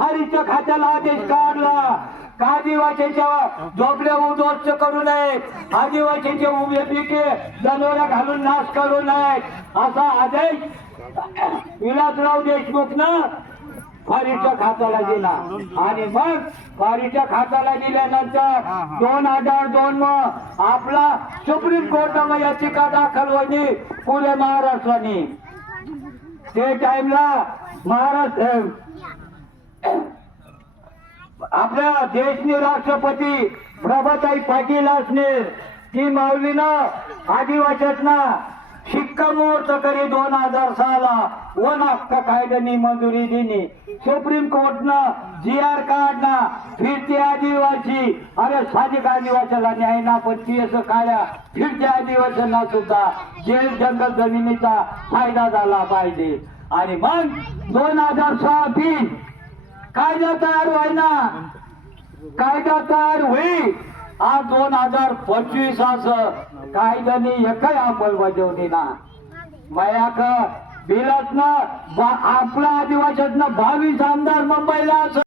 फारीच्या खात्याला आदेश काढला का आदिवासीच्या झोपड्या उद्ध्वस्त करू नयेत, आदिवासीचे उभे पिके जनावरं घालून नाश करू नयेत असा आदेश विलासराव देशमुख ना फारीच्या खात्याला दिला. आणि मग फारीच्या खात्याला दिल्यानंतर 2002 मध्ये आपला सुप्रीम कोर्टामध्ये याचिका दाखल होती पुणे महाराष्ट्राने. ते टाइमला महाराष्ट्र आपल्या देशनी राष्ट्रपती प्रभाताई पाटील असणे ती माऊलीनं आदिवासींना शिक्कामोर्तब करी 2006 वन हक्क कायद्यानी मंजुरी दिली. सुप्रीम कोर्टनं GR काढला. फिरते आदिवासी अरे साधिक आदिवासीला न्याय ना पण PS काढ्या फिरते आदिवासींना सुद्धा जेल जंगल जमिनीचा फायदा झाला पाहिजे. आणि मग 2006 कायदा तयार व्हायना, कायदा तयार होईल. आज 2025 असं कायद्याने एकही अंमलबजावणी ना मयाक बिलातनं आपल्या आदिवासीतनं 22 आमदार मुंबईला